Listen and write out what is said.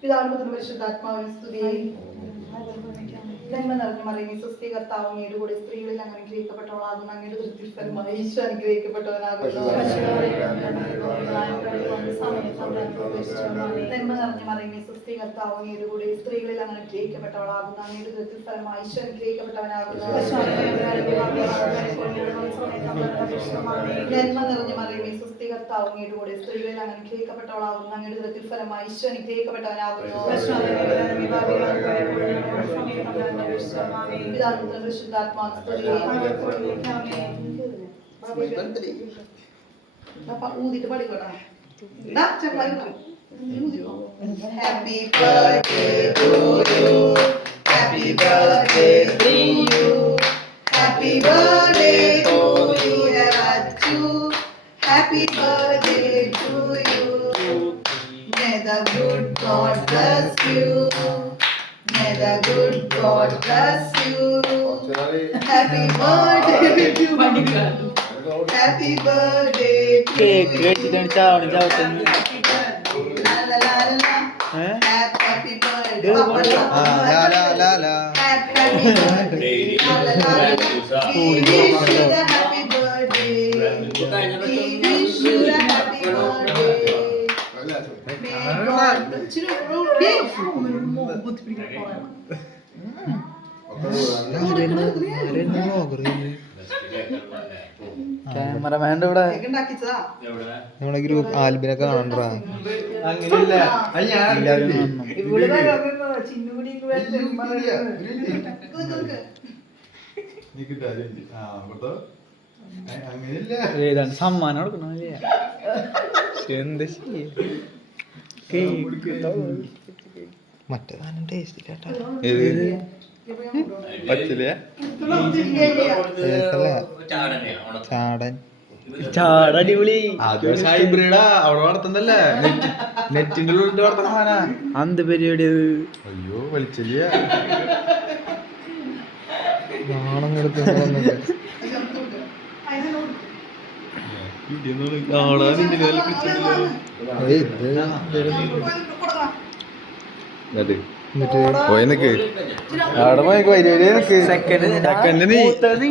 പിതാവിനും പരിശുദ്ധാത്മാവിന് സ്തുതി. നന്മ നിറഞ്ഞ മറിയമേ സ്വസ്തി, കർത്താവ് അങ്ങയുടെ കൂടെ സ്ത്രീകളിൽ അങ്ങ് അനുഗ്രഹിക്കപ്പെട്ടവളാകുന്നു. അങ്ങയുടെ ദൃഷ്ടിയിൽ ഫലമായി ഈശോ അനുഗ്രഹിക്കപ്പെട്ടവനാകുന്നു. നന്മ നിറഞ്ഞ മറിയമേ സ്വസ്തി, കർത്താവ് അങ്ങയുടെ കൂടെ സ്ത്രീകളിൽ അങ്ങ് അനുഗ്രഹിക്കപ്പെട്ടവളാകുന്നു. അങ്ങയുടെ ദൃഷ്ടിയിൽ ഫലമായി ഈശോ അനുഗ്രഹിക്കപ്പെട്ടവനാകുന്നു. നന്മ നിറഞ്ഞ മറിയമേ സ്വസ്തി, കർത്താവ് അങ്ങയുടെ കൂടെ സ്ത്രീകളിൽ അങ്ങ് അനുഗ്രഹിക്കപ്പെട്ടവളാകുന്നു. അങ്ങയുടെ ദൃഷ്ടിയിൽ ഫലമായി ഈശോ അനുഗ്രഹിക്കപ്പെട്ടവനാകുന്നു. ഊതിട്ട് പഠിക്കോട്ടെ. Happy birthday to you. Happy birthday to you. Happy birthday to you, Raju. Happy birthday to you. May the good God bless you. May the good God bless you. Happy birthday to you. Happy birthday to you. Happy birthday. Happy birthday. We wish you the happy birthday. We wish you the happy birthday. ക്യാമറമാൻ്റെ ഇവിടെ നമ്മുടെ group ആൽബിനൊക്കെ കാണണ്ടാ. ഏതാണ് സമ്മാനം കൊടുക്കണല്ലേ? എന്താ മറ്റേ സാധനം taste ഇല്ലാട്ടാ. പറ്റില്ല. ചാടൻ ചാടടിപൊളി. ഹൈബ്രിഡാ അവിടെ വളർത്തുന്നല്ലേ? നെറ്റിന്റെ ഉള്ളിൽ വളർത്തുന്ന സാധനാ. എന്ത് പരിപാടി അത്? അയ്യോ വലിച്ചില്ല. നാണം കൊടുത്ത് അവിടെ പോയി സെക്കൻഡ് നീ